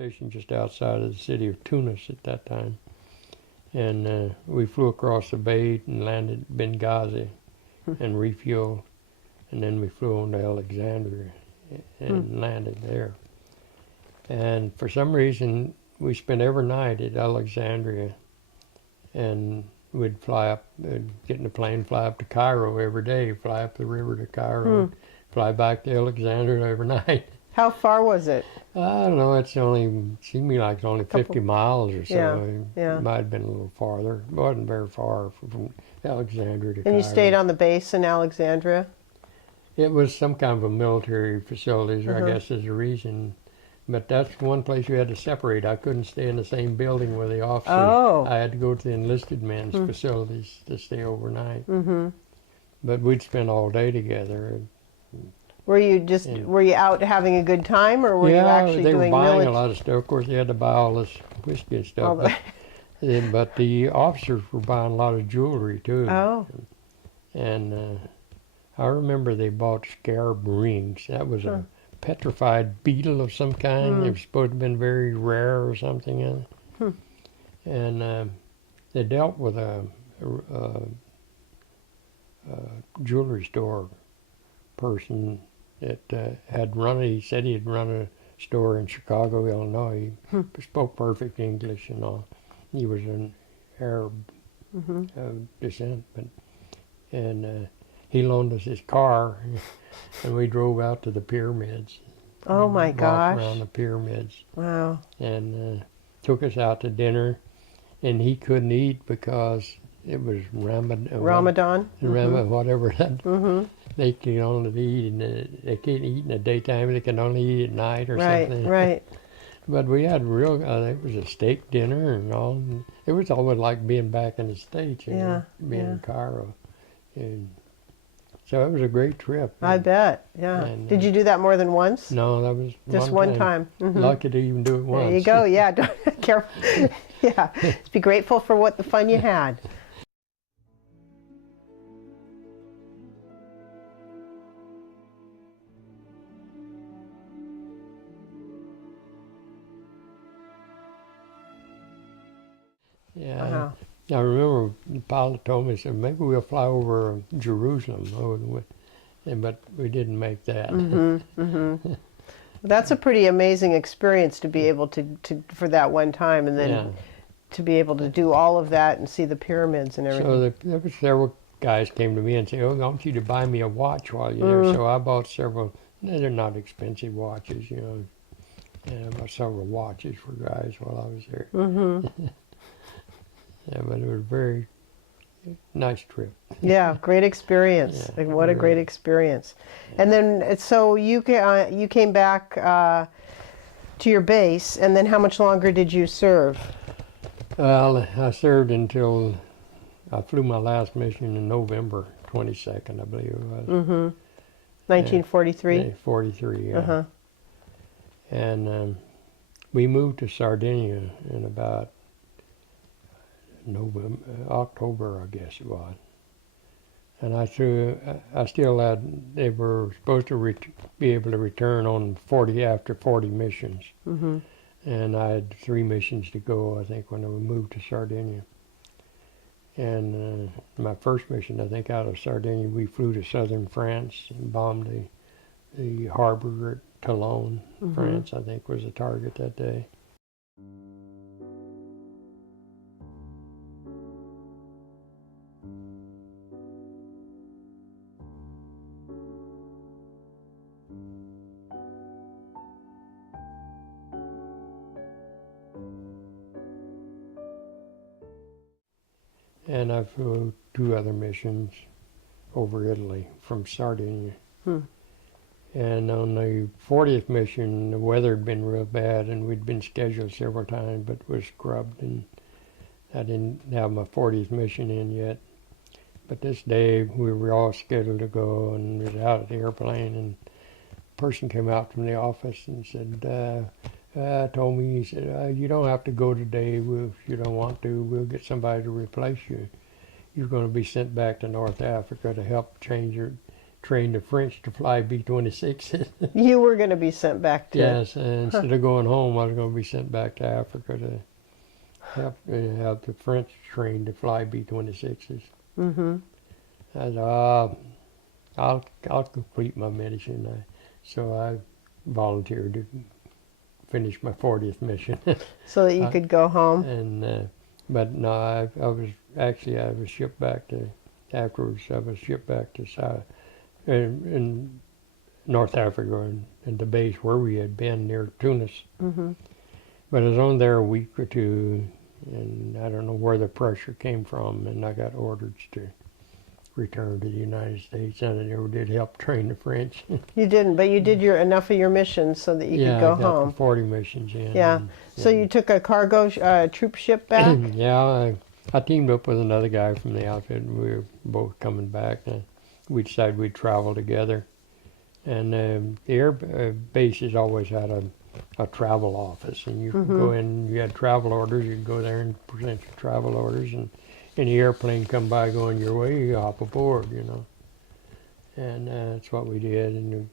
stationed just outside of the city of Tunis at that time. And we flew across the bay and landed at Benghazi and refueled. And then we flew on to Alexandria and landed there. And for some reason, we spent every night at Alexandria. And we'd fly up, get in the plane, fly up to Cairo every day, fly up the river to Cairo, fly back to Alexandria every night. How far was it? I don't know, it seemed like it's only 50 miles or so. Yeah. It might have been a little farther. It wasn't very far from Alexandria to And Cairo. you stayed on the base in Alexandria? It was some kind of a military facilities, I guess is the reason. But that's one place you had to separate. I couldn't stay in the same building with the officers. Oh. I had to go to the enlisted men's facilities to stay overnight. But we'd spend all day together. Were you out having a good time, or were you actually they doing were buying military? a lot of stuff. Of course, they had to buy all this whiskey and stuff. But the officers were buying a lot of jewelry too. Oh. And I remember they bought scarab rings. That was a petrified beetle of some kind. It was supposed to have been very rare or something. And they dealt with a jewelry store person that he said he had run a store in Chicago, Illinois. He spoke perfect English and all. He was an Arab descent, and he loaned us his car, and we drove out to the pyramids. Oh my gosh! Walked around the pyramids. Wow! And took us out to dinner, and he couldn't eat because it was Ramadan, whatever that. They can only eat, they can't eat in the daytime. They can only eat at night or something. Right. But we had it was a steak dinner and all. And it was always like being back in the States, being in Cairo. And so it was a great trip. I bet. Yeah. And, did you do that more than once? No, that was just one time. Lucky to even do it once. There you go. Yeah. Careful. Yeah. Just be grateful for what the fun you had. Yeah, I remember the pilot told me, said, maybe we'll fly over Jerusalem, but we didn't make that. That's a pretty amazing experience to be able to for that one time, and then to be able to do all of that and see the pyramids and everything. So there were several guys came to me and said, "Oh, I want you to buy me a watch while you're there." So I bought several. They're not expensive watches, and I bought several watches for guys while I was there. Yeah, but it was a very nice trip. Yeah, great experience. Yeah, what a great experience. Yeah. And then, so you came back to your base, and then how much longer did you serve? Well, I served until I flew my last mission in November 22nd, I believe it was. 1943? 43, yeah. And we moved to Sardinia in about October, I guess it was. And I still had, they were supposed to be able to return on after 40 missions. And I had 3 missions to go, I think, when we moved to Sardinia. And my first mission, I think, out of Sardinia, we flew to southern France and bombed the harbor at Toulon, France, I think, was the target that day. And I flew 2 other missions over Italy from Sardinia. And on the 40th mission, the weather had been real bad, and we'd been scheduled several times, but was scrubbed, and I didn't have my 40th mission in yet. But this day, we were all scheduled to go, and we was out at the airplane, and a person came out from the office and said, told me, he said, you don't have to go today. If you don't want to, we'll get somebody to replace you. You're going to be sent back to North Africa to help change train the French to fly B-26s. You were going to be sent back to. Yes, and instead of going home, I was going to be sent back to Africa to help the French train to fly B-26s. Mm-hmm. I said, I'll complete my mission. So I volunteered to finish my 40th mission. So that you could go home. And but no, I was shipped back to afterwards. I was shipped back to South in North Africa and the base where we had been near Tunis. Mm-hmm. But I was on there a week or two, and I don't know where the pressure came from, and I got orders to return to the United States, and I never did help train the French. You didn't, but you did enough of your missions so that you could go I got home. the 40 missions in. Yeah. So you took a cargo troop ship back? Yeah, I teamed up with another guy from the outfit, and we were both coming back. And we decided we'd travel together. And the air bases always had a travel office, and you could go in. You had travel orders. You'd go there and present your travel orders, and any airplane come by going your way, you hop aboard, you know. And that's what we did.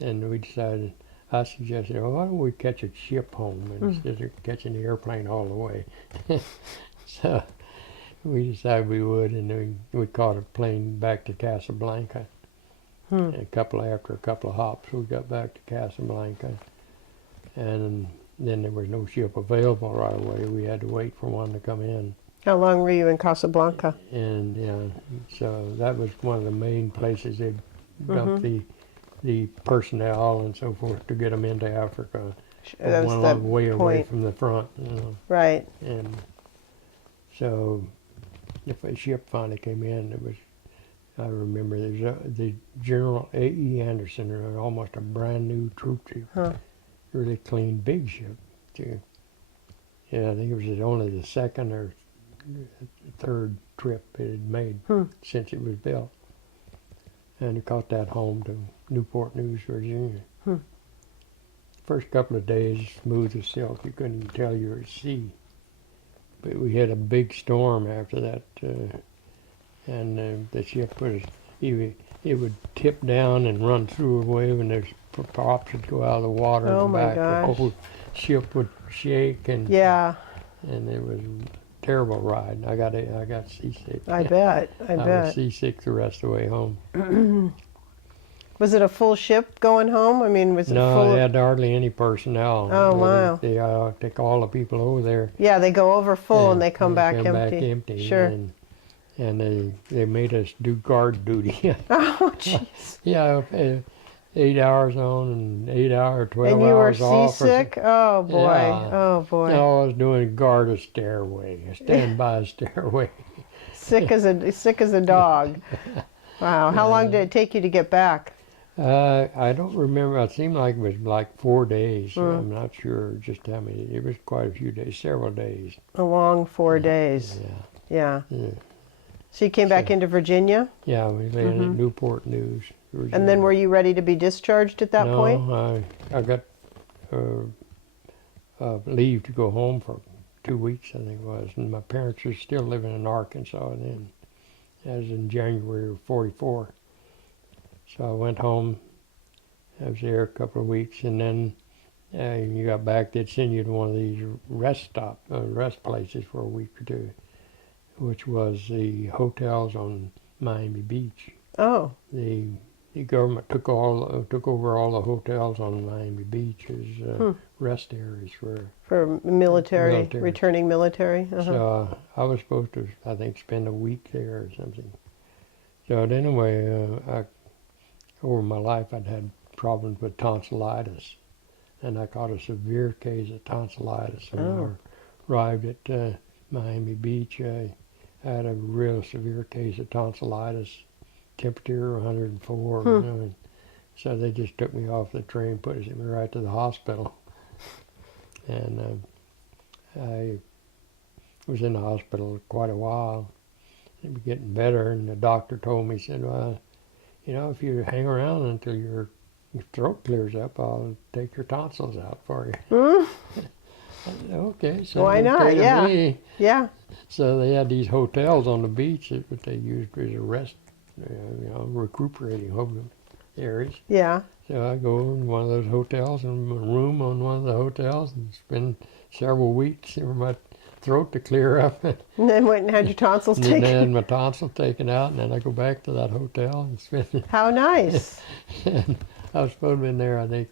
And we decided. I suggested, well, why don't we catch a ship home instead of catching the airplane all the way? So we decided we would, and we caught a plane back to Casablanca. And after a couple of hops, we got back to Casablanca, and then there was no ship available right away. We had to wait for one to come in. How long were you in Casablanca? And so that was one of the main places they dumped the personnel and so forth to get them into Africa. That was one the way away point. from the front, you know. Right. And so if a ship finally came in, I remember the General A.E. Anderson, almost a brand new troop ship, really clean, big ship too. Yeah, I think it was only the second or third trip it had made since it was built. And he caught that home to Newport News, Virginia. First couple of days, smooth as silk. You couldn't even tell you were at sea. But we had a big storm after that, and the ship it would tip down and run through a wave, and there's props would go out of the water. Oh and my back. gosh. The whole ship would shake, and it was a terrible ride. I got seasick. I bet. I was bet. seasick the rest of the way home. Was it a full ship going home? I mean, was it No, full? they had hardly any personnel. Oh, wow. They take all the people over there. Yeah, they go over full and they come and back come empty. back empty. Sure. And they made us do guard duty. Oh, jeez. Yeah, 8 hours on and 8 hours, 12 And you were hours off. seasick? Oh boy. Yeah. Oh boy. No, I was doing guard a stairway, a standby stairway. Sick as a dog. Wow. How long did it take you to get back? I don't remember. It seemed like it was like 4 days. I'm not sure just how many. It was quite a few days, several days. A long 4 days. Yeah. So you came back into Virginia? Yeah, we landed at Newport News, Virginia. And then were you ready to be discharged at that point? No, I got leave to go home for 2 weeks, I think it was. And my parents were still living in Arkansas then. That was in January of '44. So I went home. I was there a couple of weeks, and then you got back, they'd send you to one of these rest places for a week or two, which was the hotels on Miami Beach. Oh. The government took over all the hotels on Miami Beach as rest areas for military, returning military. So I was supposed to, I think, spend a week there or something. So anyway, over my life I'd had problems with tonsillitis, and I caught a severe case of tonsillitis when I arrived at Miami Beach. I had a real severe case of tonsillitis, temperature 104. You know, and so they just took me off the train, put me right to the hospital. And I was in the hospital quite a while. It was getting better, and the doctor told me, he said, well, you know, if you hang around until your throat clears up, I'll take your tonsils out for you. I said, okay. So why not? Yeah. Yeah. So they had these hotels on the beach that they used as recuperating home areas. Yeah. So I go in one of those hotels, in a room on one of the hotels, and spend several weeks for my throat to clear up. And then went and had your tonsils And then I taken. had my tonsils taken out, and then I go back to that hotel and spend. How nice. And I was supposed to be in there, I think,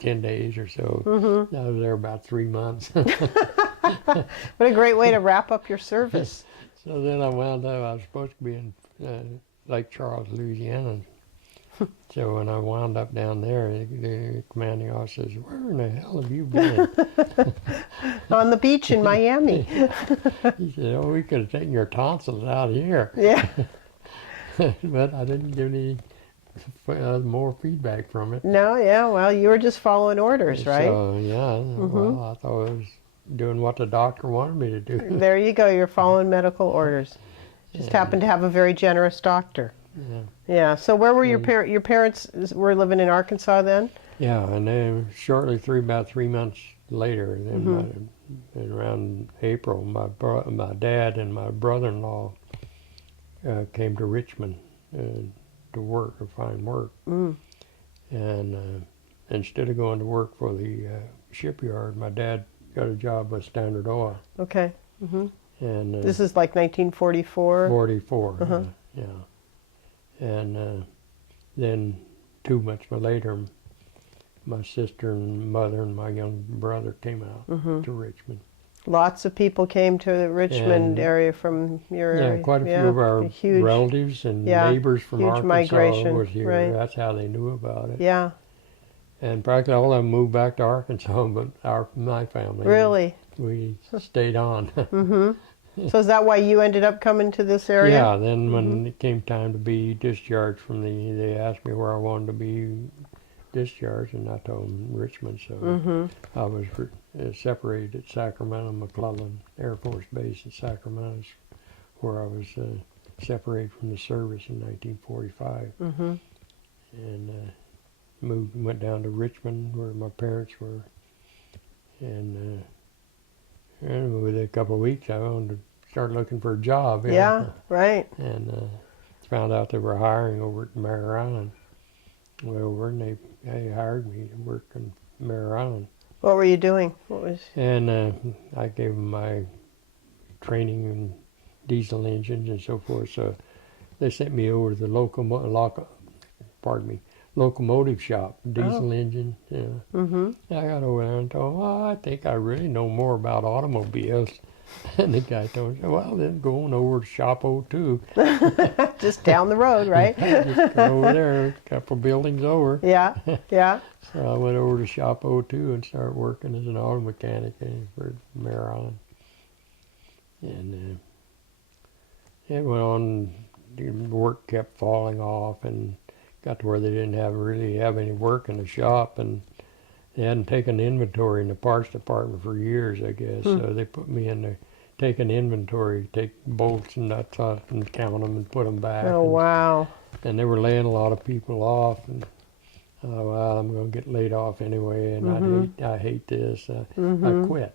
10 days or so. Mm-hmm. I was there about 3 months. What a great way to wrap up your service. So then I wound up, I was supposed to be in Lake Charles, Louisiana. So when I wound up down there, the commanding officer says, "Where in the hell have you been?" On the beach in Miami. He said, "Oh, we could have taken your tonsils out here." Yeah. But I didn't get any more feedback from it. No, yeah, well, you were just following orders, right? So, yeah, well, I thought I was doing what the doctor wanted me to do. There you go, you're following medical orders. Just Yeah. happened to have a very generous doctor. Yeah. Yeah, so where were your parents were living in Arkansas then? Yeah, and then shortly about 3 months later, then around April, my dad and my brother-in-law came to Richmond to find work. Mm. And instead of going to work for the shipyard, my dad got a job with Standard Oil. Okay. Hmm. And This is like 1944? 44, Uh-huh. yeah. And then 2 months later, my sister and mother and my young brother came out to Richmond. Lots of people came to the Richmond And- area from your area. Yeah, quite a few of our huge, relatives and yeah, neighbors from huge Arkansas migration, was here. right. That's how they knew about it. Yeah, And practically all of them moved back to Arkansas, but my family. really. We stayed on. Hmm. So is that why you ended up coming to this area? Yeah, then when it came time to be discharged from they asked me where I wanted to be discharged, and I told them Richmond. So I was separated at Sacramento, McClellan Air Force Base at Sacramento, is where I was separated from the service in 1945. Hmm. And went down to Richmond where my parents were. And within a couple of weeks, I wanted to start looking for a job. you Yeah, know. right. And found out they were hiring over at Mare Island. Went over and they hired me to work in Mare Island. What were you doing? What was? And I gave them my training in diesel engines and so forth. So they sent me over to the locomotive shop, diesel engine. Yeah. Mm-hmm. I got over there and told him, "Oh, I think I really know more about automobiles." And the guy told me, "Well, then go on over to Shop 02. Just down the road, right? Just go over there, a couple buildings over." Yeah, yeah. So I went over to Shop 02 and started working as an auto mechanic for Mare Island. And it went on, the work kept falling off and got to where they didn't really have any work in the shop, and they hadn't taken inventory in the parts department for years, I guess. So they put me in there, take an inventory, take bolts and nuts off and count them and put them back. Oh, wow. And they were laying a lot of people off, and well, I'm going to get laid off anyway, and I hate this. I quit.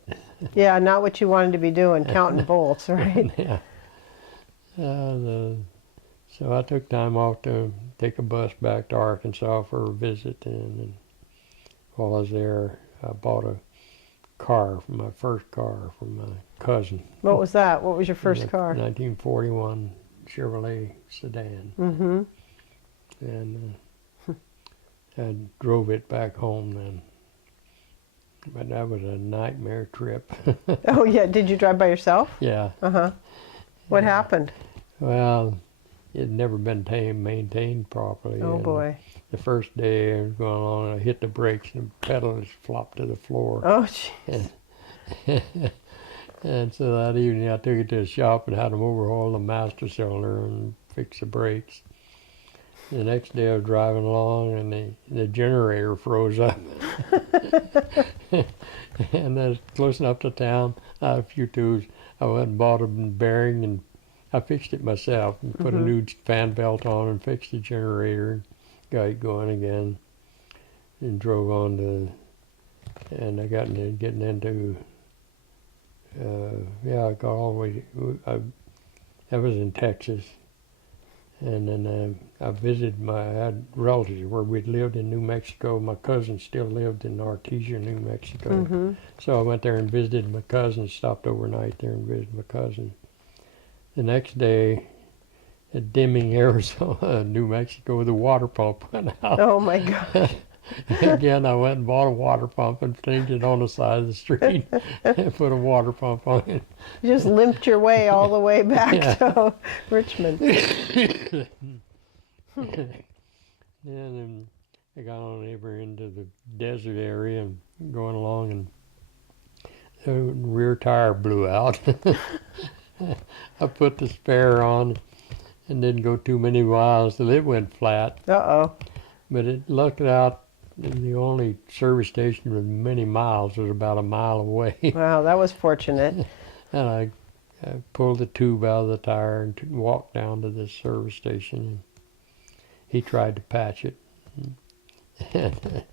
Yeah, not what you wanted to be doing, counting bolts, right? Yeah. So I took time off to take a bus back to Arkansas for a visit, and while I was there, I bought a car, my first car, from my cousin. What was that? What was your A first car? 1941 Chevrolet sedan. Mm-hmm. And I drove it back home then. But that was a nightmare trip. Oh, yeah. Did you drive by yourself? Yeah. Uh-huh. What happened? Well, it had never been maintained properly. Oh, and boy. The first day I was going along, I hit the brakes and the pedal just flopped to the floor. Oh, jeez. And so that evening I took it to the shop and had them overhaul the master cylinder and fix the brakes. The next day I was driving along and the generator froze up. And I was close enough to town, I had a few tools. I went and bought a bearing and I fixed it myself and put a new fan belt on and fixed the generator and got it going again. And drove on and I got getting into, I got all the way, I was in Texas. And then I I had relatives where we'd lived in New Mexico. My cousin still lived in Artesia, New Mexico. Mm-hmm. So I went there and visited my cousin, stopped overnight there and visited my cousin. The next day, at Deming, Arizona, New Mexico, the water pump went out. Oh my gosh. Again, I went and bought a water pump and changed it on the side of the street and put a water pump on it. You just limped your way all the way back Yeah. to Richmond. And then I got on over into the desert area and going along, and the rear tire blew out. I put the spare on and didn't go too many miles till it went flat. Uh-oh. But it looked out, and the only service station with many miles was about a mile away. Wow, that was fortunate. And I pulled the tube out of the tire and walked down to this service station. And he tried to patch it. And,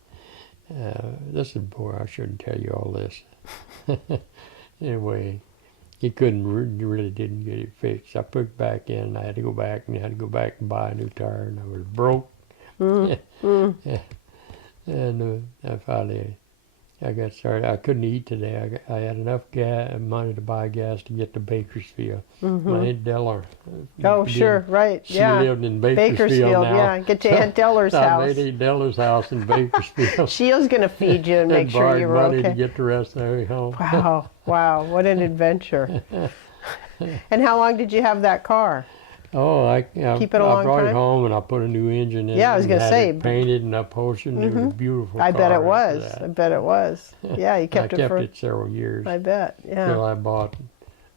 this is, boy, I shouldn't tell you all this. Anyway, he really didn't get it fixed. I put it back in. I had to go back and buy a new tire, and I was broke. And I finally, I got started. I couldn't eat today. I had enough money to buy gas to get to Bakersfield. My Aunt Della. Oh, sure, right, She yeah. lived in Bakersfield now. yeah. Get to Aunt Deller's I house. made Aunt Della's house in Bakersfield. She was going to feed you and make sure borrowed you were money okay. to get the rest of the way home. Wow, wow, what an adventure. And how long did you have that car? Oh, I Keep it a long brought time? it home and I put a new engine in. Yeah, I was and gonna had say, it painted and upholstered. And it was a beautiful I bet car it after was. that. I bet it was. Yeah, you kept I it kept for. it several years. I bet. Yeah. Till I bought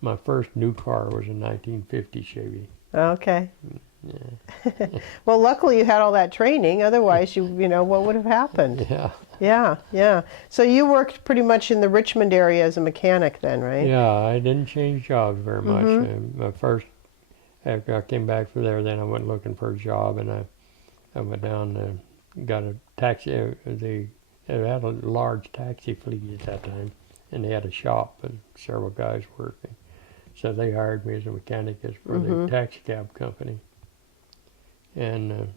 my first new car was a 1950 Chevy. Okay. Well, luckily you had all that training. Otherwise, you know, what would have happened? Yeah. Yeah, yeah. So you worked pretty much in the Richmond area as a mechanic then, right? Yeah, I didn't change jobs very much. My first, after I came back from there, then I went looking for a job, and I went down and got a taxi. They had a large taxi fleet at that time, and they had a shop and several guys working. So they hired me as a mechanic for the taxi cab company. And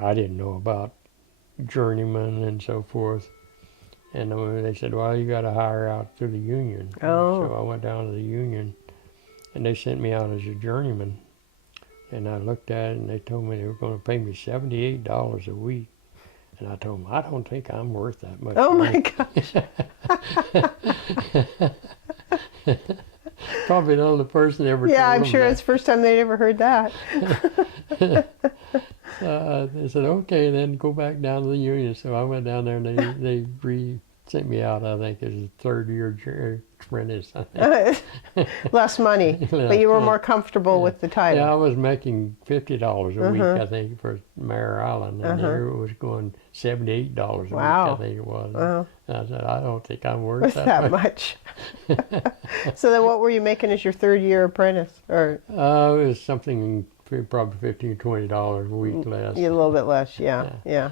I didn't know about journeyman and so forth. And they said, well, you got to hire out through the union. Oh. So I went down to the union, and they sent me out as a journeyman. And I looked at it, and they told me they were going to pay me $78 a week. And I told them, I don't think I'm worth that much Oh my money. gosh. Probably the only person ever Yeah, told I'm them sure that. it's the first time they'd ever heard that. They said, okay, then go back down to the union. So I went down there, and they sent me out, I think, as a third-year apprentice. I think. Less money, but you were more comfortable with the title. Yeah, I was making $50 a week, I think, for Mare Island, and there it was going $78 a Wow. week, I think it was. Wow. And I said, I don't think I'm worth Was that much. much? So then what were you making as your third year apprentice? Or It was something probably $15, $20 a week less. a little bit less, yeah. Yeah.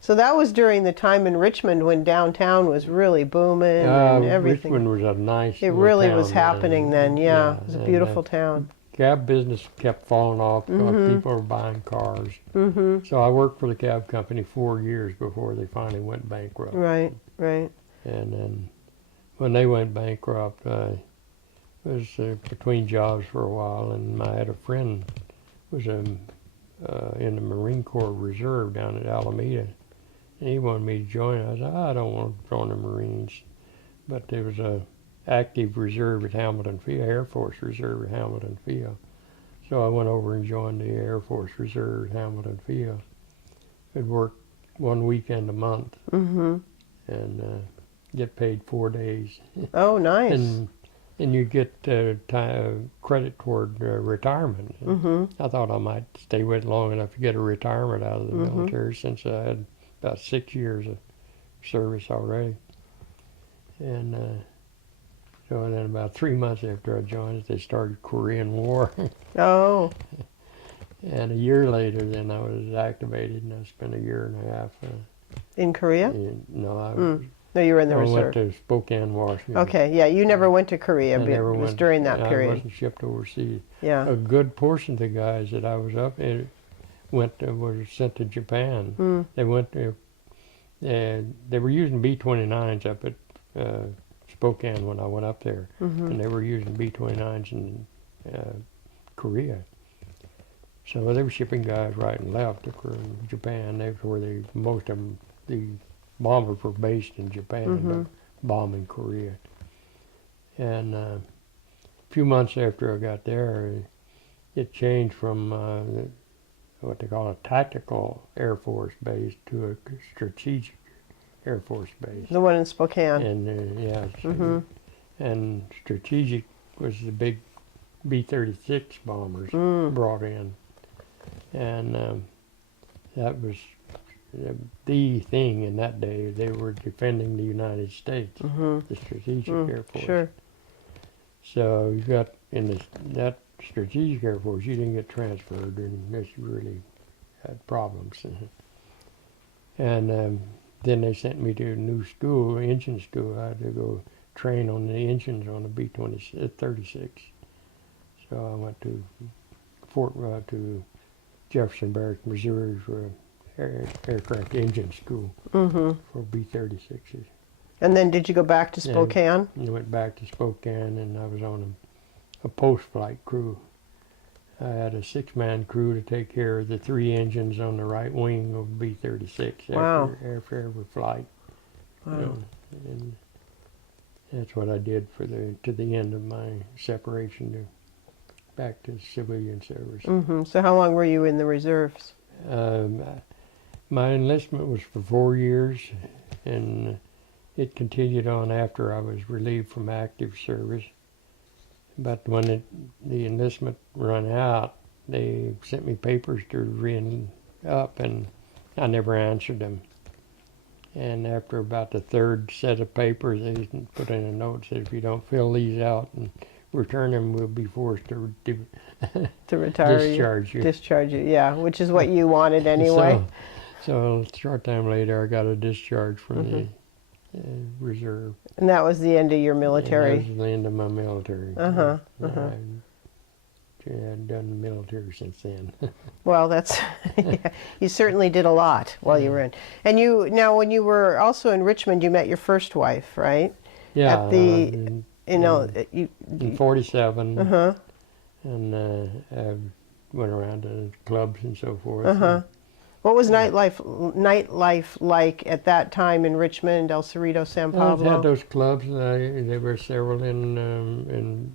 So that was during the time in Richmond when downtown was really booming and everything. Richmond was a nice It little was town happening then, yeah. It was a and, beautiful town. Cab business kept falling off. People were buying cars. So I worked for the cab company 4 years before they finally went bankrupt. Right, right. And then when they went bankrupt, I was between jobs for a while, and I had a friend was in the Marine Corps Reserve down at Alameda, and he wanted me to join. I said, I don't want to join the Marines, but there was a active reserve at Hamilton Field, Air Force Reserve at Hamilton Field. So I went over and joined the Air Force Reserve at Hamilton Field. I'd work 1 weekend a month and get paid 4 days. Oh, nice. And you get credit toward retirement. I thought I might stay with it long enough to get a retirement out of the military, since I had about 6 years of service already. And so then about 3 months after I joined it, they started Korean War. Oh, And a year later, then I was activated, and I spent a year and a half. in Korea? No, No, you were in the I reserve. went to Spokane, Washington. Okay, yeah, you never went to Korea, I but never it was went. during that I period. wasn't shipped overseas. Yeah. A good portion of the guys that I was up in were sent to Japan. Mm. They went to, and they were using B-29s up at Spokane when I went up there, and they were using B-29s in Korea. So they were shipping guys right and left from Japan. That's where most of them, the bombers were based in Japan, bombing Korea. And a few months after I got there, it changed from what they call a tactical Air Force base to a strategic Air Force base. The one in Spokane. And and strategic was the big B-36 bombers brought in, and that was the thing in that day. They were defending the United States, the strategic Air Force. Sure. So you got in that strategic Air Force, you didn't get transferred, and this really had problems. And then they sent me to a new school, engine school. I had to go train on the engines on the B-36. So I went to to Jefferson Barracks, Missouri for aircraft engine school for B-36s. And then did you go back to Spokane? And I went back to Spokane, and I was on a post-flight crew. I had a 6-man crew to take care of the 3 engines on the right wing of B-36 Wow. after every flight. Wow. And that's what I did to the end of my separation back to civilian service. So how long were you in the reserves? My enlistment was for 4 years, and it continued on after I was relieved from active service. But when the enlistment run out, they sent me papers to re-up, and I never answered them. And after about the 3rd set of papers, they put in a note that said, if you don't fill these out and return them, we'll be forced to retire discharge you. Discharge you, yeah, which is what you wanted anyway. So a short time later, I got a discharge from the reserve. And that was the end of your military. And that was the end of my military. I hadn't done the military since then. Well, that's yeah, you certainly did a lot while you were in. And when you were also in Richmond, you met your first wife, right? Yeah. At the in 47. And I went around to clubs and so forth. What was nightlife like at that time in Richmond, El Cerrito, San Pablo? I had those clubs. There were several in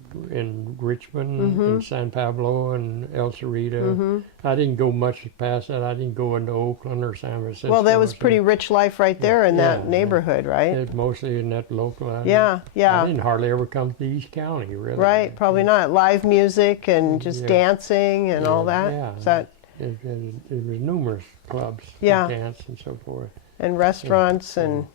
Richmond, in San Pablo, and El Cerrito. I didn't go much past that. I didn't go into Oakland or San Francisco. Well, that was pretty rich life right there in that neighborhood, right? It mostly in that local. I didn't hardly ever come to East County, really. Right, probably not. Live music and just dancing and all that. Yeah. Is that It was numerous clubs, dance and so forth, and restaurants and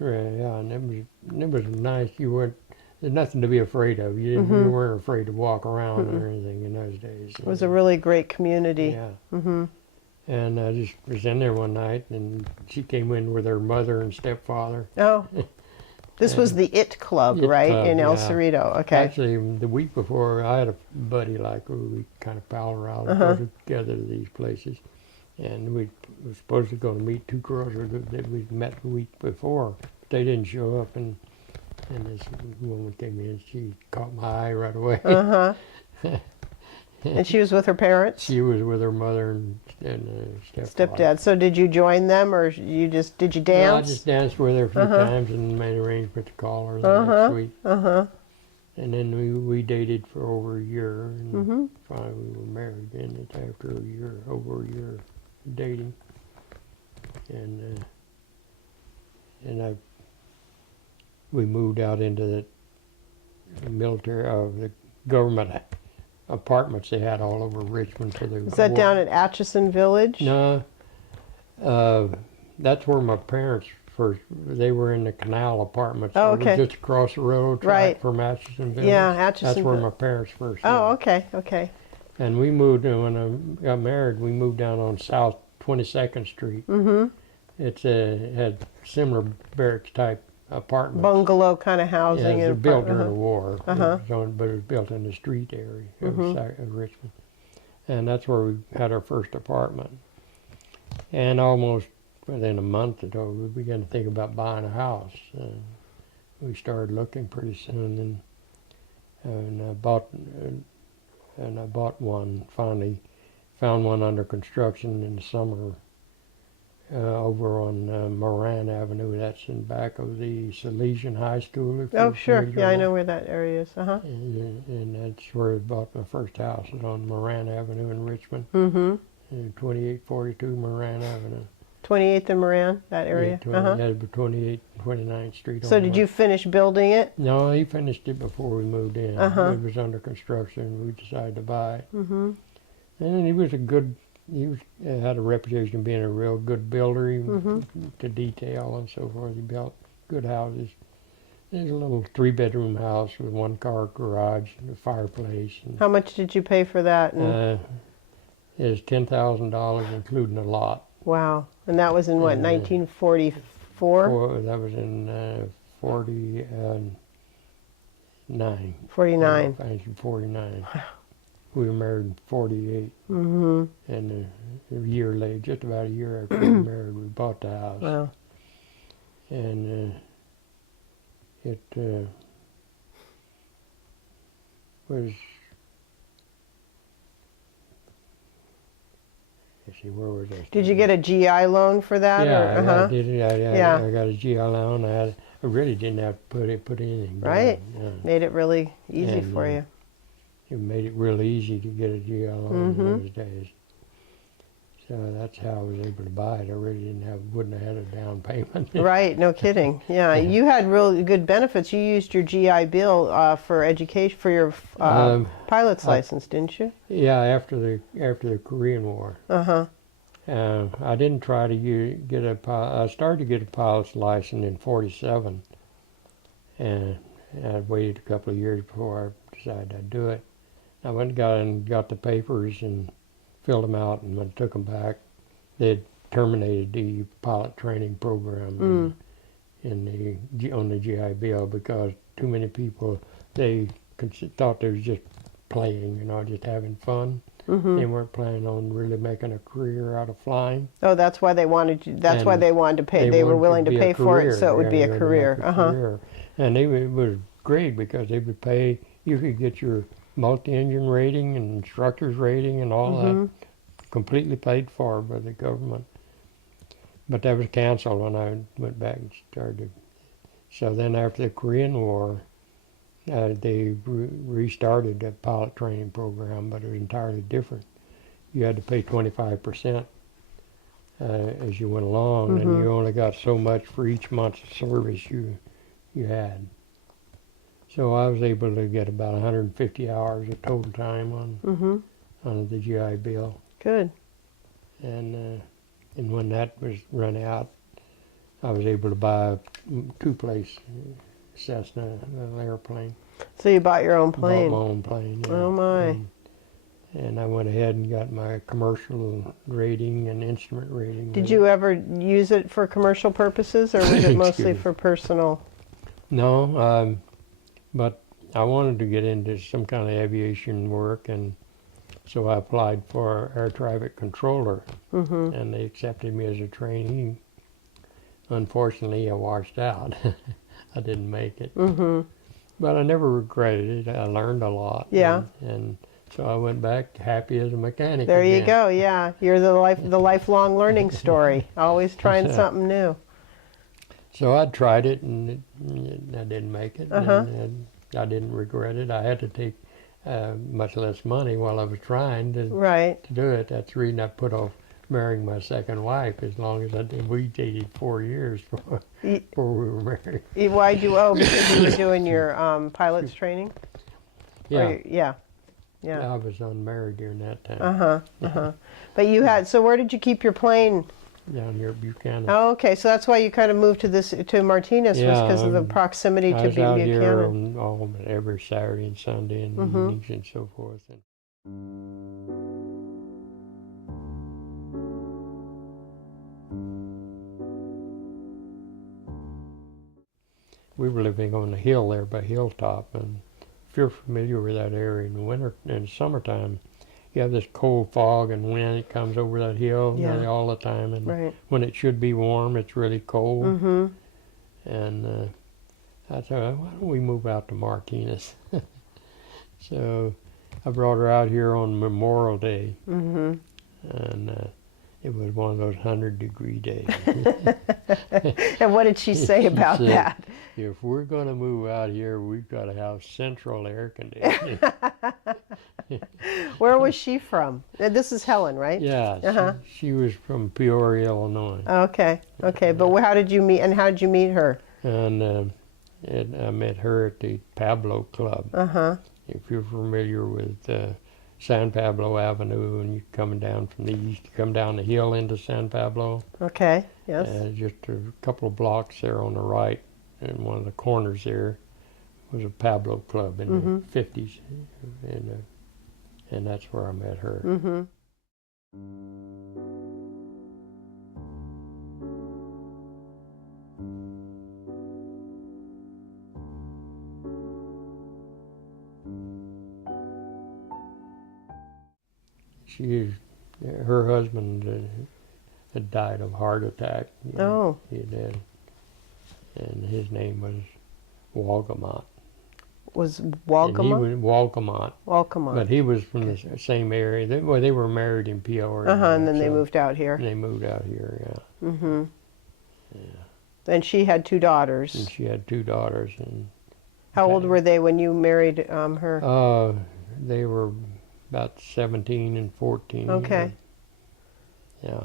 and it was nice. There's nothing to be afraid of. You weren't afraid to walk around or anything in those days. it was a really great community. Yeah. And I just was in there one night, and she came in with her mother and stepfather. Oh, this was the IT Club, right, Club, in El Cerrito. Okay. Actually, the week before, I had a buddy we kind of pal around and go together to these places. And we were supposed to go to meet 2 girls that we met the week before. But they didn't show up, and this woman came in. She caught my eye right away. And she was with her parents? She was with her mother and Stepdad. So did you join them, or did you dance? No, I just danced with her a few times and made arrangements to call her the next week. And then we dated for over a year, and finally we were married. And it's after over a year dating, and we moved out into the military the government apartments they had all over Richmond. Was that down at Atchison Village? No, that's where my parents first. They were in the Canal apartments. Oh, okay. Just across the road, right from Atchison Village. Yeah, Atchison. That's where my parents first. Oh, lived. okay. And we moved when I got married. We moved down on South 22nd Street. It had similar barracks type apartments. Bungalow kind of housing. Yeah, it was and built during the war, Uh-huh. but it was built in the street area of, Mhm. of Richmond. And that's where we had our first apartment. And almost within a month or so, we began to think about buying a house. We started looking pretty soon, and I bought one. Finally, found one under construction in the summer over on Moran Avenue. That's in back of the Salesian High School. If Oh, you're sure. familiar Yeah, I with know where that area is. Uh-huh. and that's where I bought my first house. It's on Moran Avenue in Richmond, Mm-hmm. 2842 Moran Avenue. 28th and Moran, that area. Uh-huh. Yeah, 28th and 29th Street. So did you finish building it? No, he finished it before we moved in. Uh-huh. It was under construction. We decided to buy it. Mm-hmm. And he had a reputation of being a real good builder, Mm-hmm. to detail and so forth. He built good houses. There's a little 3-bedroom house with 1-car garage and a fireplace. And, How much did you pay for that? And, it's $10,000 including a lot. wow. And that was in what, And, 1944? That was in 49. 49. 49. We were married in 48. Mm-hmm. And a year later, just about a year after we were married, we bought the house. Wow. And it was, let's see, where was I? Did you get a GI loan for that? Yeah, or, I uh-huh. did it. Yeah. I got a GI loan. I really didn't have to put anything down. Right. Yeah. Made it really easy And, for you. It made it real easy to get a GI loan Mhm. in those days. So that's how I was able to buy it. I really wouldn't have had a down payment. Right, no kidding. Yeah, you had really good benefits. You used your GI Bill for education, for your pilot's license, didn't you? Yeah, after the Korean War. Uh-huh. I didn't try to get I started to get a pilot's license in '47, and I waited a couple of years before I decided I'd do it. I went and got the papers and filled them out, and when I took them back, they'd terminated the pilot training program on the GI Bill because too many people thought they was just playing, just having fun. Mm-hmm. They weren't planning on really making a career out of flying. Oh, that's why they wanted you. That's why And they wanted to pay. They were willing to pay for it, so it would be a career. Career. And it was great because they would pay. You could get your multi-engine rating and instructor's rating and all that completely paid for by the government. But that was canceled when I went back and started. So then after the Korean War, they restarted the pilot training program, but it was entirely different. You had to pay 25% as you went along, and you only got so much for each month's service you had. So I was able to get about 150 hours of total time on the GI Bill. Good. And when that was run out, I was able to buy a two-place Cessna airplane. So you bought your own plane. Bought my own plane. Yeah. Oh my. And I went ahead and got my commercial rating and instrument rating. Did you ever use it for commercial purposes, or was it mostly for personal? No, but I wanted to get into some kind of aviation work, and so I applied for air traffic controller, and they accepted me as a trainee. Unfortunately, I washed out. I didn't make it. But I never regretted it. I learned a lot. Yeah. And so I went back happy as a mechanic. There you again. go. Yeah, you're the lifelong learning story. Always trying something new. So I tried it, and I didn't make it. And I didn't regret it. I had to take much less money while I was trying to do it. That's the reason I put off marrying my second wife as long as I did. We dated 4 years before we were married. Why'd you? Oh, because you were doing your pilot's training? Yeah. Yeah. I was unmarried during that time. But you had, so where did you keep your plane? Down here at Buchanan. Oh, okay. So that's why you kind of moved to Martinez, was because of the proximity to Buchanan. I was out Buchanan. here every Saturday and Sunday and evenings and so forth. we were living on the hill there by Hilltop, and if you're familiar with that area in the winter, in summertime, you have this cold fog and wind that comes over that hill nearly all the time, and Right. when it should be warm, it's really cold. Mm-hmm. And I thought, why don't we move out to Martinez? So I brought her out here on Memorial Day, Mm-hmm. and it was one of those 100-degree days. And what did she say about said, that? If we're going to move out here, we've got to have central air conditioning. Where was she from? This is Helen, right? Yeah, Uh-huh. she was from Peoria, Illinois. Okay. Okay. But how did you meet? And how did you meet her? And I met her at the Pablo Club. Uh-huh. If you're familiar with San Pablo Avenue, and you're coming down from the east, you come down the hill into San Pablo. Okay. Yes. Just a couple of blocks there on the right, in one of the corners there, was a Pablo Club in the 50s, and that's where I met her. Mm-hmm. Her husband had died of heart attack. Oh. He did, and his name was Walgamot. Was And he Walgamot? was Walgamot. Walgamot. But he was from the same area. They were married in Peoria. Uh-huh. And then they so moved out here. They moved out here, yeah. Mm-hmm. Yeah. And she had 2 daughters. And she had 2 daughters. And How old were they when you married her? they were about 17 and 14. Okay. Yeah.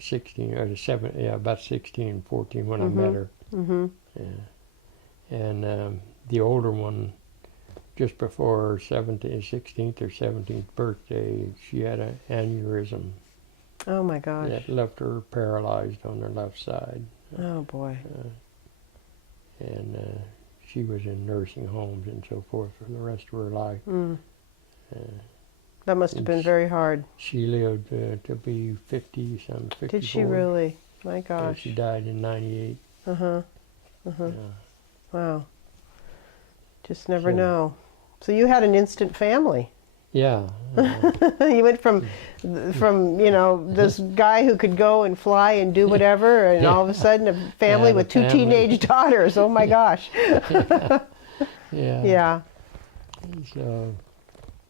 16 or 7. Yeah, about 16 and 14 when I met her. Mm-hmm. Yeah. And the older one, just before her 16th or 17th birthday, she had an aneurysm Oh my gosh. that left her paralyzed on her left side. Oh boy. And she was in nursing homes and so forth for the rest of her life. Mm. Uh, That must have been very hard. She lived to be 50, some 54. Did she really? My And gosh. she died in 98. Uh-huh. Uh-huh. Yeah. Wow. Just never So- know. So you had an instant family. Yeah. You went from this guy who could go and fly and do whatever, and all of a sudden a family Yeah, with the 2 family. teenage daughters. Oh my gosh. Yeah. Yeah. So,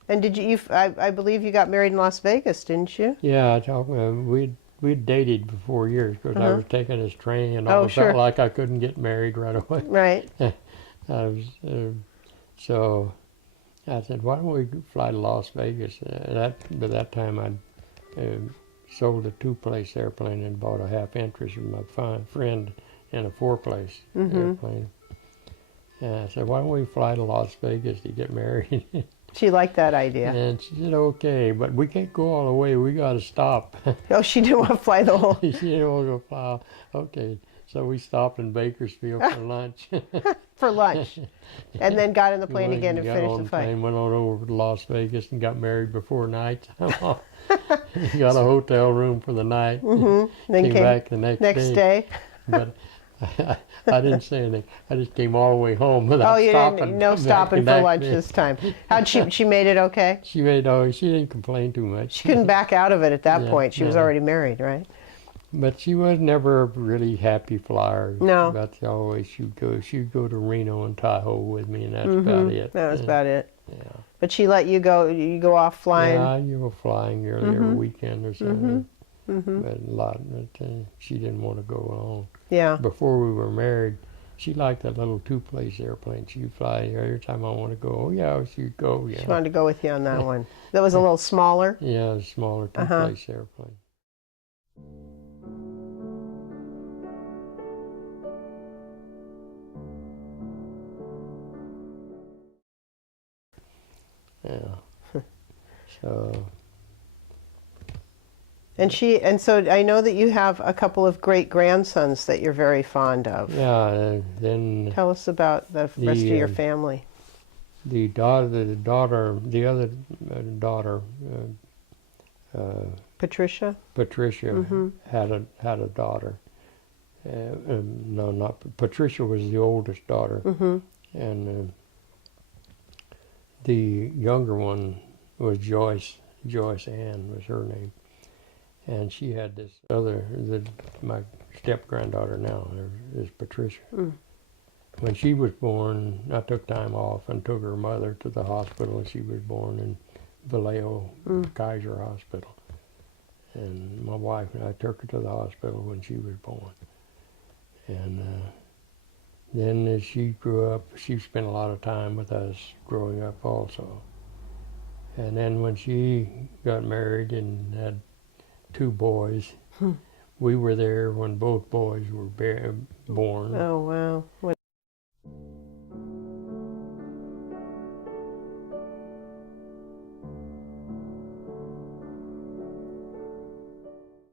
And did you? I believe you got married in Las Vegas, didn't you? yeah, we'd dated for 4 years because I Uh-huh. was taking this training and Oh, I sure. felt like I couldn't get married right away. Right. I was, so I said, why don't we fly to Las Vegas? By that time I'd sold a 2-place airplane and bought a half interest with my friend in a 4-place airplane. And I said, why don't we fly to Las Vegas to get married? She liked that idea. And she said, okay, but we can't go all the way. We got to stop. Oh, she didn't want to fly the whole. She didn't want to go fly. Okay, so we stopped in Bakersfield for lunch. For lunch, and then got in the plane Went again and got finished on the flight. plane, went on over to Las Vegas and got married before night. Got a hotel room for the night. Then Came back the next day. But I didn't say anything. I just came all the way home Oh, without you stopping. didn't. No Back stopping and for back lunch there. this time. How'd she made it okay? She didn't complain too much. She couldn't back out of it at that Yeah, point. She was no. already married, right? But she was never a really happy flyer. No. That's always she'd go to Reno and Tahoe with me, and that's about it. That was about it. Yeah. But she let you go. You go off flying. Yeah, you were flying every weekend or something. But a lot. But she didn't want to go along. Yeah. Before we were married, she liked that little 2-place airplane. She'd fly every time I want to go. Oh yeah, she'd go. Yeah. She wanted to go with you on that one. That was a little smaller. Yeah, a smaller 2-place airplane. Yeah. So. And so I know that you have a couple of great grandsons that you're very fond of. Yeah. Then Tell us about the rest of your family. the other daughter, Patricia. Patricia, had a daughter, No, not Patricia was the oldest daughter, and the younger one was Joyce. Joyce Ann was her name, and she had this other. My step granddaughter now is Patricia. When she was born, I took time off and took her mother to the hospital, and she was born in Vallejo Kaiser Hospital. And my wife and I took her to the hospital when she was born. And then as she grew up, she spent a lot of time with us growing up also. And then when she got married and had 2 boys, we were there when both boys were born. Oh, wow.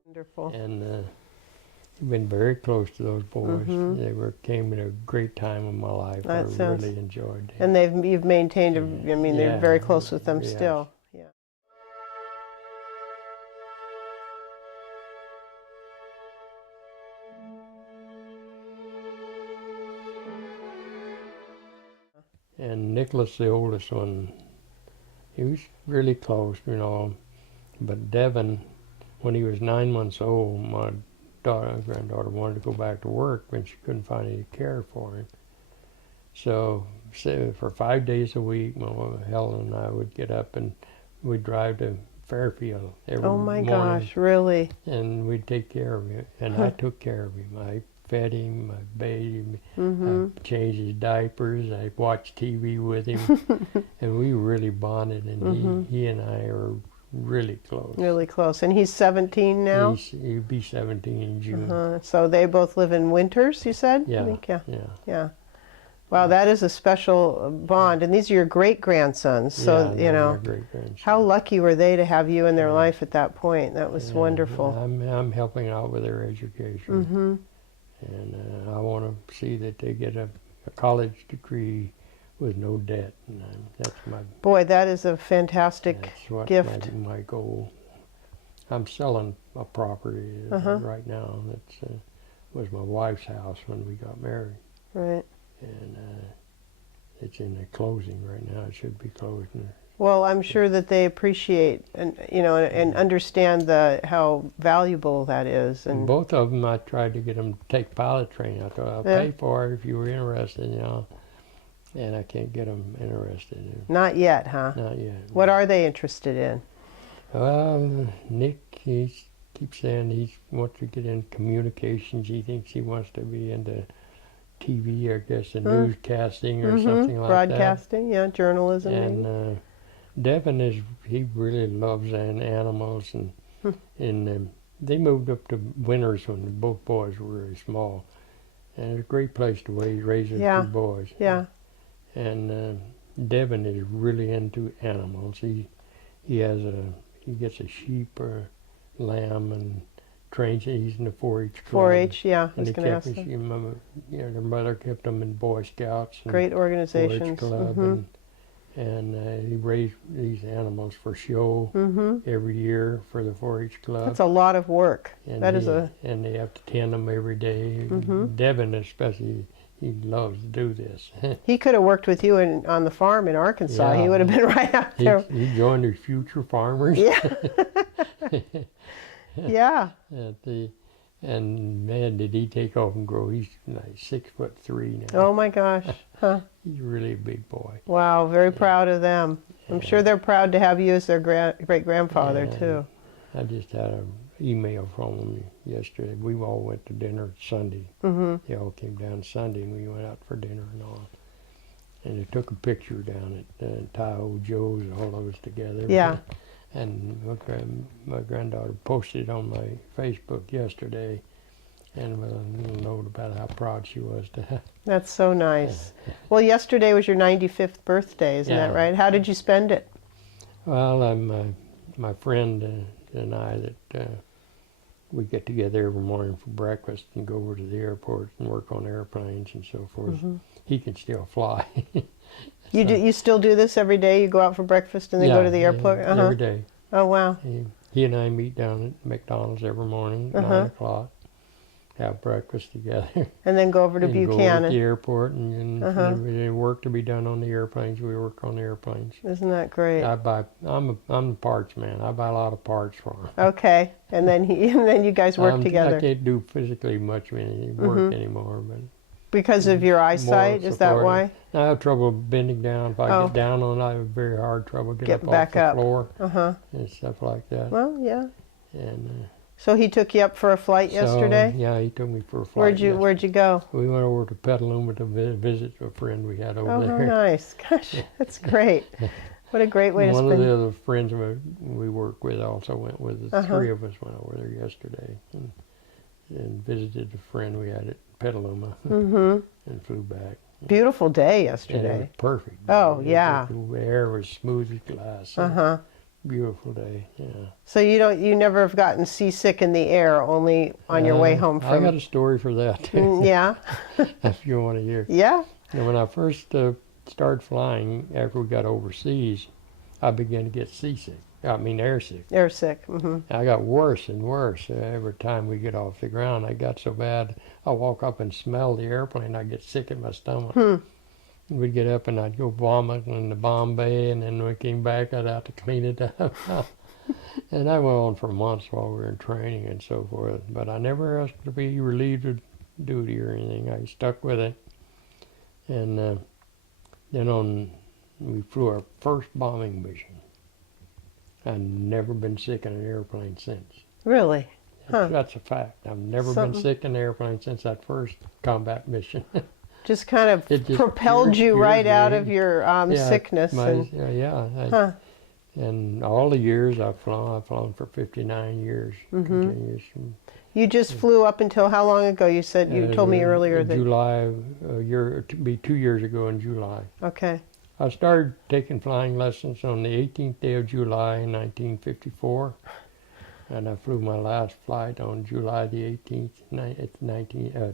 Wonderful. And I've been very close to those boys. They came at a great time in my life. That I sounds- really enjoyed it. And you've maintained, I mean, they're Yeah. very close with them Yes. still. Yeah. And Nicholas, the oldest one, he was really close, you know. But Devin, when he was 9 months old, my granddaughter wanted to go back to work, and she couldn't find any care for him. So for 5 days a week, Helen and I would get up and we'd drive to Fairfield every Oh my morning, gosh, really? and we'd take care of him. And I took care of him. I fed him, I bathed him, I changed his diapers, I watched TV with him, and we really bonded. And he and I are really close. Really close. And he's 17 now? He'll be 17 in June. So they both live in Winters, you said? Yeah, I think, yeah. yeah. Yeah. Wow, that is a special bond. And these are your great-grandsons. So, Yeah, you they're know, my great-grandson. how lucky were they to have you in their life at that point? That was wonderful. I'm helping out with their education. And I want to see that they get a college degree with no debt. And that's my Boy, that is a fantastic gift. my goal. I'm selling a property right now that was my wife's house when we got married. Right. And it's in the closing right now. It should be closing. Well, I'm sure that they appreciate and and understand how valuable that is. And both of them, I tried to get them to take pilot training. I thought I'll pay for it if you were interested, you know. And I can't get them interested. Not yet, huh? Not yet. What are they interested in? Well, Nick, he keeps saying he wants to get in communications. He thinks he wants to be into TV, I guess, and newscasting or something like that. Broadcasting, yeah, journalism. maybe. And Devin he really loves animals, and they moved up to Winters when both boys were very small, and it's a great place to raise their 2 boys. Yeah. And Devin is really into animals. He gets a sheep or lamb and trains it. He's in the 4-H club. 4-H, yeah. I And was he going to kept ask his, that. their mother kept them in Boy Scouts. And Great 4-H organizations. club, and he raised these animals for show every year for the 4-H club. That's a lot of work. And And they have to tend them every day. Devin especially, he loves to do this. he could have worked with you on the farm in Arkansas. Yeah. He would have been right out there. He joined the Future Farmers. Yeah. Yeah. And man, did he take off and grow. He's like 6'3" now. Oh my gosh. Huh. He's really a big boy. Wow, very proud of them. I'm sure they're proud to have you as their great-grandfather, Yeah. too. I just had an email from him yesterday. We all went to dinner Sunday. They all came down Sunday, and we went out for dinner and all. And they took a picture down at Tahoe Joe's, all of us together. Yeah. And my granddaughter posted on my Facebook yesterday, and with a little note about how proud she was to have. That's so nice. Well, yesterday was your 95th birthday, isn't that Yeah. right? How did you spend it? Well, my friend and I we get together every morning for breakfast and go over to the airport and work on airplanes and so forth. He can still fly. You still do this every day? You go out for breakfast and then go to the airport? Every day. Oh, wow. He and I meet down at McDonald's every morning at 9 o'clock. have breakfast together, And then go over to and go over to the Buchanan. airport, and Uh-huh. there's work to be done on the airplanes. We work on the airplanes. Isn't that great? I'm the parts man. I buy a lot of parts for them. Okay. And then and then you guys work I together. can't do physically much of any work anymore, but Because of your eyesight, moral is that support. why? I have trouble bending down. If I Oh. get down on it, I have very hard trouble getting Getting up back off the up. floor Uh-huh. and stuff like that. Well, yeah. And So he took you up for a flight yesterday? So, yeah, he took me for a flight. Where'd you go? We went over to Petaluma to visit a friend we had over Oh, how there. nice. Gosh, that's great. What a great way to One spend. of the other friends we work with also went with us. Uh-huh. 3 of us went over there yesterday and visited a friend we had at Petaluma Mm-hmm. and flew back. Beautiful day And it was yesterday. perfect. Oh, yeah. The air was smooth as glass. So Uh-huh. beautiful day, yeah. So you never have gotten seasick in the air, only on your way home I got from. a story for that, too, Yeah. if you want to hear. Yeah. And when I first started flying, after we got overseas, I began to get seasick. I mean, airsick. Air sick. Mm-hmm. I got worse and worse. Every time we get off the ground, I got so bad, I walk up and smell the airplane, I get sick in my stomach. We'd get up and I'd go vomit in the bomb bay, and then when we came back, I'd have to clean it up. And that went on for months while we were in training and so forth. But I never asked to be relieved of duty or anything. I stuck with it. And then we flew our first bombing mission. I've never been sick in an airplane since. Really? Huh. That's a fact. I've never been sick in an airplane since that first combat mission. Just kind of It just propelled you cured right out me. of your Yeah, sickness. Huh. And all the years I've flown for 59 years. Continuous. You just flew up until how long ago? You said you told me earlier that. July, a year, to be 2 years ago in July. Okay. I started taking flying lessons on the 18th day of July in 1954, and I flew my last flight on July the 18th,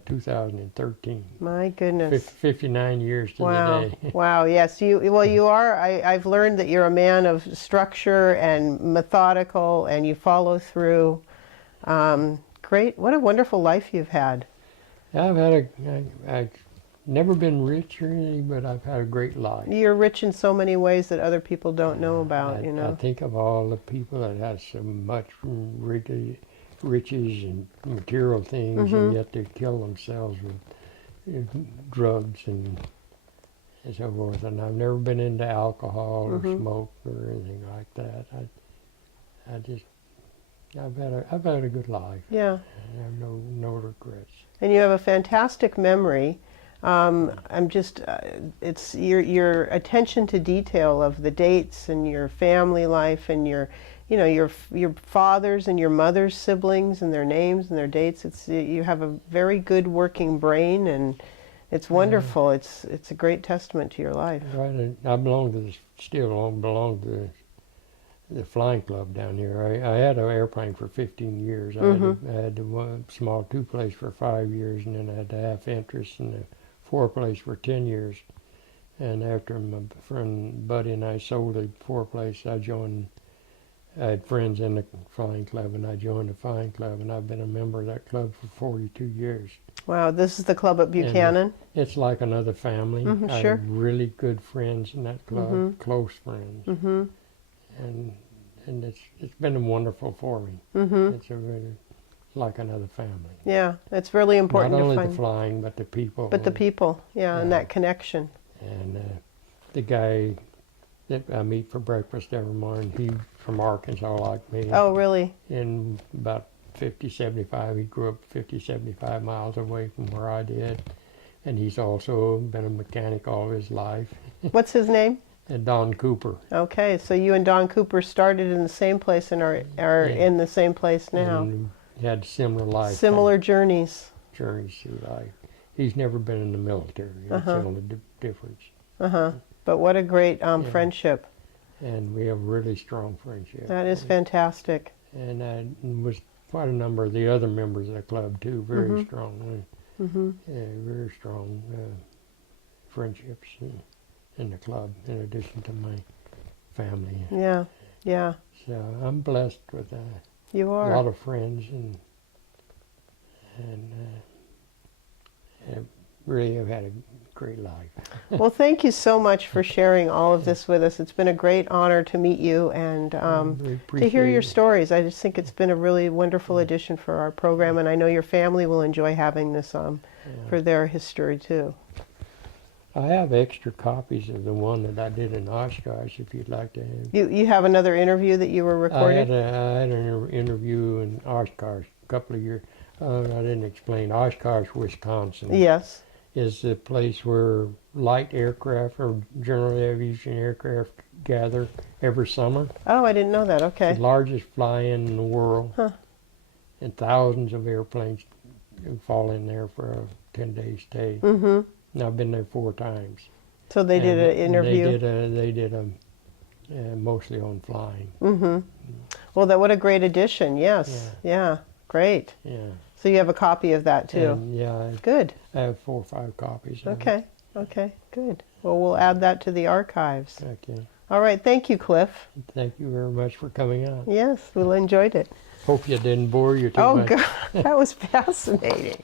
2013. My goodness. 59 years to Wow. the day. Wow. Yes. You are. I've learned that you're a man of structure and methodical, and you follow through. Great. What a wonderful life you've had. I've never been rich or anything, but I've had a great life. You're rich in so many ways that other people don't know about. I think of all the people that have so much riches and material things, and yet they kill themselves with drugs and so forth. And I've never been into alcohol or smoke or anything like that. I've had a good life. Yeah. I have no regrets. And you have a fantastic memory. It's your attention to detail of the dates and your family life and your father's and your mother's siblings and their names and their dates. You have a very good working brain, and it's wonderful. It's a great testament to your life. Right, and I still belong to the flying club down here. I had an airplane for 15 years. I had the small 2-place for 5 years, and then I had the half interest in the 4-place for 10 years. And after my friend Buddy and I sold the 4-place, I had friends in the flying club, and I joined the flying club, and I've been a member of that club for 42 years. Wow, this is the club at Buchanan? It's like another family. I Sure. have really good friends in that club, close friends. And it's been wonderful for me. It's really like another family. Yeah, it's really important Not to only find. the flying, but the people. But the people, and that connection. And the guy that I meet for breakfast every morning, he's from Arkansas like me. Oh, really? And about 75, he grew up 75 miles away from where I did. And he's also been a mechanic all his life. What's his name? And Don Cooper. Okay, so you and Don Cooper started in the same place and are in the same place now. And he had similar life. Similar journeys. Journeys through life. He's never been in the military. That's the only difference. But what a great friendship. And we have a really strong friendship. That is fantastic. And was quite a number of the other members of the club too, very strong. Very strong friendships in the club, in addition to my family. Yeah, yeah. So I'm blessed with You a are. lot of friends, and really have had a great life. Well, thank you so much for sharing all of this with us. It's been a great honor to meet you and We to hear your appreciate it. stories. I just think it's been a really wonderful addition for our program, and I know your family will enjoy having this for their history too. I have extra copies of the one that I did in Oshkosh if you'd like to have. You have another interview that you were recording? I had an interview in Oshkosh a couple of years. I didn't explain. Oshkosh, Wisconsin Yes. is the place where light aircraft or general aviation aircraft gather every summer. Oh, I didn't know that. Okay. The largest fly-in in the world. Huh. And thousands of airplanes fall in there for a 10-day stay. Mm-hmm. And I've been there 4 times. So they did an And interview. They did a mostly on flying. Mm-hmm. Well, what a great addition. Yes. Yeah. Great. Yeah. So you have a copy of that too. And yeah, Good. I have 4 or 5 copies. Of Okay. Okay. Good. Well, we'll add that to the archives. it. Okay. All right. Thank you, Cliff. Thank you very much for coming on. Yes, we enjoyed it. Hope you didn't bore you too Oh, much. God, that was fascinating.